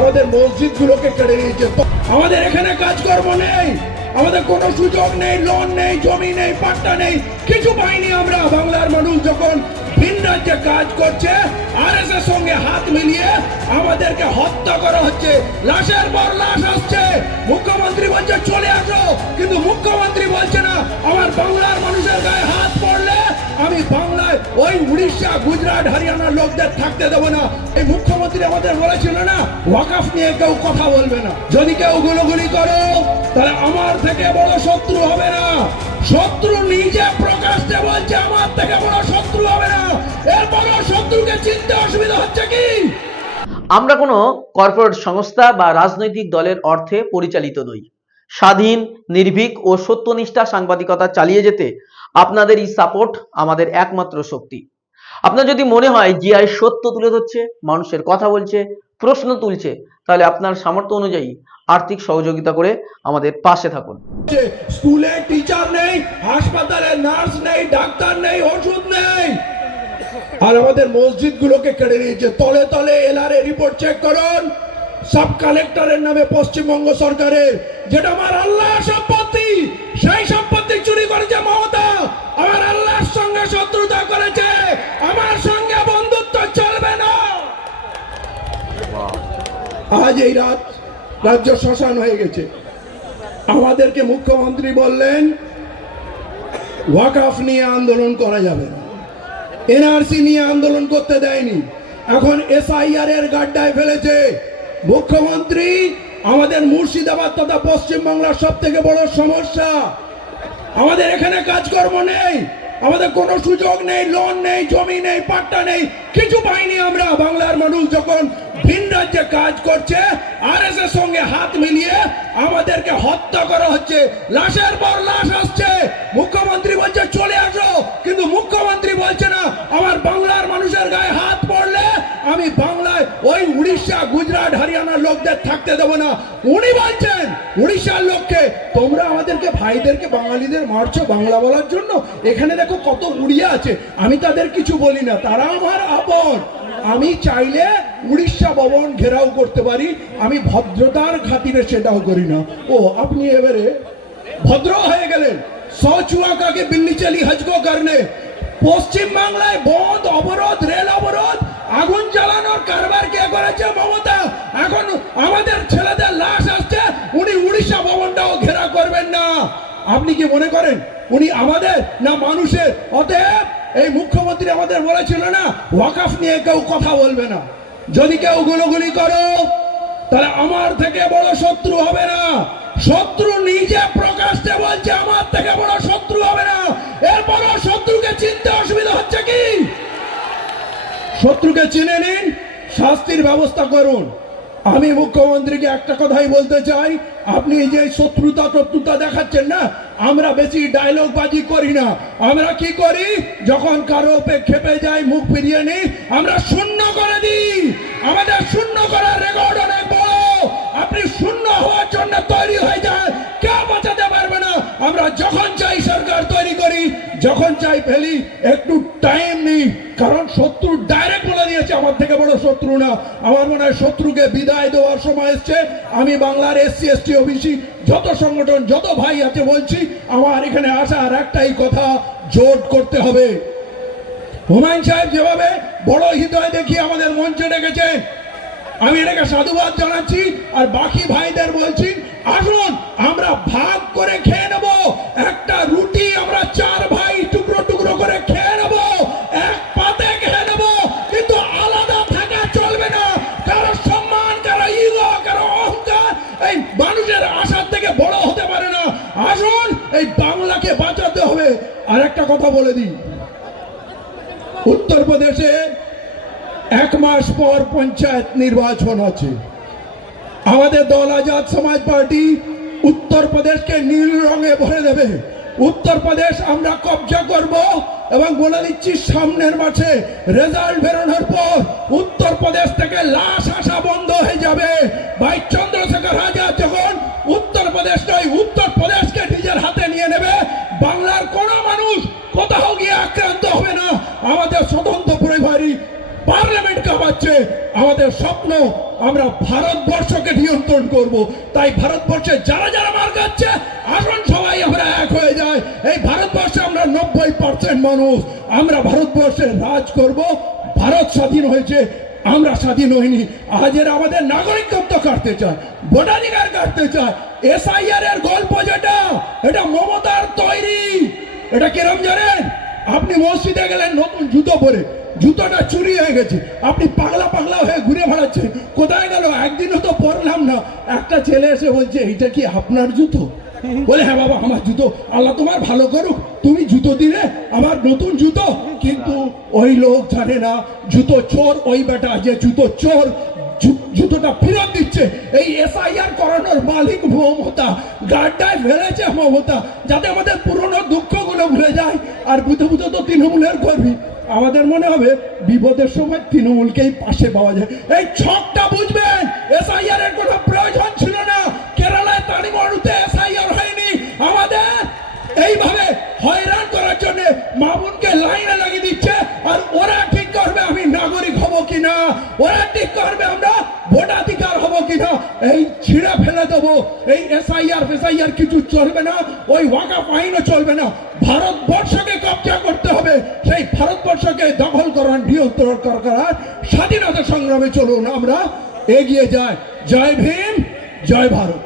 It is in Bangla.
আমাদের মসজিদ গুলোকে কেড়ে নিয়েছে। আমাদের এখানে কাজকর্ম নেই, আমাদের কোনো সুযোগ নেই লোন নেই, জমি নেই, পাট্টা নেই, কিছু পাইনি আমরা। বাংলার মানুষ যখন রাজ্যে কাজ করছে আর এস এর সঙ্গে হাত মিলিয়ে আমাদেরকে হত্যা করা হচ্ছে। লাশের পর লাশ আসছে। মুখ্যমন্ত্রী বলছে, চলে আসো। কিন্তু মুখ্যমন্ত্রী বলছে না, আমার বাংলার মানুষের গায়ে হাত পড়লে আমি বাংলায় ওই উড়িষ্যা, গুজরাট হরিয়ানার লোকদের থাকতে দেবো না। এই মুখ্যমন্ত্রী আমাদের বলেছিল না, ওয়াকাফ নিয়ে কেউ কথা বলবে না। যদি কেউ গুলোগুলি করো, তাহলে আমার থেকে বড় শত্রু হবে না। শত্রু নিজে প্রকাশ্যে বলছে, আমার থেকে বড় শত্রু হবে না। এর বড় শত্রুকে চিনতে অসুবিধা হচ্ছে কি? আমরা কোনো কর্পোরেট সংস্থা বা রাজনৈতিক দলের অর্থে পরিচালিত নই। স্বাধীন, নির্ভীক ও সত্যনিষ্ঠা সাংবাদিকতা চালিয়ে যেতে আপনাদের এই সাপোর্ট আমাদের একমাত্র শক্তি। আপনার যদি মনে হয় জিআই সত্য তুলে ধরছে, মানুষের কথা বলছে, প্রশ্ন তুলছে, তাহলে আপনার সামর্থ্য অনুযায়ী আর্থিক সহযোগিতা করে আমাদের পাশে থাকুন। স্কুলে টিচার নেই, হাসপাতালে নার্স নেই, ডাক্তার নেই, ওষুধ নেই। আর আমাদের মসজিদ গুলোকে কেড়ে নিয়েছে। তলে তলে এলআরএ রিপোর্ট চেক করুন। সাব কালেক্টরের নামে পশ্চিমবঙ্গ সরকারের, যেটা আমার আল্লাহ সম্পত্তি, সেই সম্পত্তি চুরি করেছে মমতা। আমার আল্লাহর সঙ্গে শত্রুতা করেছে, আমার সঙ্গে বন্ধুত্ব চলবে না। আজ এই রাত রাজ্য শ্মশান হয়ে গেছে। আমাদেরকে মুখ্যমন্ত্রী বললেন, ওয়াকাফ নিয়ে আন্দোলন করা যাবে এনআরসি নিয়ে আন্দোলন করতে দেয়নি। এখন এসআইআর এর গাড্ডায় ফেলেছে। মুখ্যমন্ত্রী, আমাদের মুর্শিদাবাদ তথা পশ্চিমবাংলার সব থেকে বড় সমস্যা। আমাদের এখানে কাজকর্ম নেই, আমাদের কোনো সুযোগ নেই লোন নেই, জমি নেই, পাট্টা নেই, কিছু পাইনি আমরা। বাংলার মানুষ যখন ভিন রাজ্যে কাজ করছে আর এস এর সঙ্গে হাত মিলিয়ে আমাদেরকে হত্যা করা হচ্ছে। লাশের পর লাশ আসছে। মুখ্যমন্ত্রী বলছে, চলে আসো। কিন্তু মুখ্যমন্ত্রী বলছে না, আমার বাংলার মানুষের গায়ে হাত পড়লে আমি বাংলায় ওই উড়িষ্যা, গুজরাট লোকদের থাকতে দেবো না। উনি বলছেন, উড়িষ্যার লোককে, তোমরা আমাদেরকে ভাইদেরকে বাঙালিদের মারছো বাংলা বলার জন্য? এখানে দেখো কত উড়িয়া আছে। আমি তাদের কিছু বলি না। তারা আমার আপন। আমি চাইলে উড়িষ্যা ভবন ঘেরাও করতে পারি। আমি ভদ্রতার খাতিরে সেটাও করি না। ও, আপনি এবারে ভদ্র হয়ে গেলেন। সচুয়া কাকে বিল্লি চালি হজকো কারণে। পশ্চিম বাংলায় বন্ধ অবরোধ, রেল অবরোধ, আগুন জ্বালানোর কারবার কে করেছে মমতা আপনি কি মনে করেন উনি আমাদের না মানুষের? অতএব এই মুখ্যমন্ত্রী আমাদের বলেছিল না, ওয়াকাফ নিয়ে কেউ কথা বলবে না। যদি কেউ গুলোগুলি করো, তাহলে আমার থেকে বড় শত্রু হবে না। শত্রু নিজে প্রকাশ্যে বলছে, আমার থেকে বড় শত্রু হবে না। এর বড় শত্রুকে চিনতে অসুবিধা হচ্ছে কি? শত্রুকে চিনে নিন, শাস্তির ব্যবস্থা করুন। আমি মুখ্যমন্ত্রীকে একটা কথাই বলতে চাই। আপনি যে শত্রুতা শত্রুতা দেখাচ্ছেন না, আমরা বেশি ডায়লগ বাজি করি না। আমরা কি করি? যখন কারও খেপে যাই, মুখ ফিরিয়ে নিই, আমরা শূন্য করে দিই। আমাদের শূন্য করার রেকর্ড অনেক বড়। আপনি শূন্য হওয়ার জন্য তৈরি হয়ে যায় কেউ বাঁচাতে পারবে না। আমরা যখন চাই সরকার তৈরি করি, যখন চাই ফেলি হয় বিদায় দেওয়ার সময় এসছে। আমি বাংলার এসসি, এসটি, ওবিসি, যত সংগঠন, যত ভাই আছে বলছি, আমার এখানে আসার একটাই কথা, জোট করতে হবে। হুমায়ুন সাহেব যেভাবে বড় হৃদয় দেখিয়ে আমাদের মঞ্চে ডেকেছে, আমি এটাকে সাধুবাদ জানাচ্ছি, আর বাকি ভাইদের বলে দিই। উত্তরপ্রদেশে এক মাস পর পঞ্চায়েত নির্বাচন আছে। আমাদের দল আজাদ সমাজ পার্টি উত্তরপ্রদেশকে নীল রঙে ভরে দেবে। উত্তরপ্রদেশ আমরা কবজা করব এবং বলে দিচ্ছি, সামনের মাসে রেজাল্ট বেরোনোর পর উত্তরপ্রদেশ থেকে লাশ আসা বন্ধ হয়ে যাবে। ভাই চন্দ্রশেখর আজাদ যখন উত্তরপ্রদেশ নয়, উত্তরপ্রদেশকে নিজের হাতে নিয়ে নেবে। বাংলার কোনো মানুষ আমরা ভারতবর্ষকে নিয়ন্ত্রণ করব। তাই ভারতবর্ষে যারা যারা মার খাচ্ছে আসুন সবাই আমরা এক হয়ে যায় এই ভারতবর্ষে আমরা নব্বই পার্সেন্ট মানুষ। আমরা ভারতবর্ষে রাজ করব। ভারত স্বাধীন হয়েছে, আমরা স্বাধীন হইনি। আজ এরা আমাদের নাগরিকত্ব কাটতে চায়, ভোটাধিকার কাটতে চায়। এসআইআর এর গল্প যেটা, এটা মমতার তৈরি। এটা কিরম জানেন? আপনি মসজিদে গেলেন নতুন জুতো পরে। জুতোটা চুরি হয়ে গেছে। আপনি পাগলা পাগলা হয়ে ঘুরে বেড়াচ্ছেন। কোথায় গেল? একদিনও তো পরলাম না। একটা ছেলে এসে বলছে, এইটা কি আপনার জুতো? বলে হ্যাঁ বাবা, আমার জুতো। আল্লাহ তোমার ভালো করুক। তুমি জুতো দিলে আমার নতুন জুতো। কিন্তু ওই লোক জানে না, জুতো চোর, ওই বেটা যে জুতো চোর জুতোটা ফেরত দিচ্ছে। এই এসআইআর করানোর মালিক মমতা গাড্ডায় ফেলেছে মমতা যাতে আমাদের পুরনো দুঃখগুলো ভুলে যায়। আর বুঝতে বুঝতে তো তৃণমূলের কর্মী। আমাদের মনে হবে বিপদের সময় তৃণমূলকেই পাশে পাওয়া যায়। এই ছকটা বুঝবেন এসআইআর এর কোনো প্রয়োজন ছিল না। কেরালায় তামিলনাড়ুতে এসআইআর হয়নি। আমাদের এইভাবে হয়রান করার জন্য মামুনকে লাইনে লাগিয়ে দিচ্ছে। আর ওরা ঠিক করবে আমি নাগরিক হব কিনা? ওরা ঠিক করবে কিনা এই ছিঁড়ে ফেলে দেব, এই এসআইআর ফেসআইআর কিছু চলবে না, ওই ওয়াকা পাহিনও চলবে না। ভারতবর্ষকে কবজা করতে হবে, সেই ভারতবর্ষকে দখল করার নিয়ন্ত্রণ করার স্বাধীনতা সংগ্রামে চলুন আমরা, এগিয়ে যাই। জয় ভীম, জয় ভারত।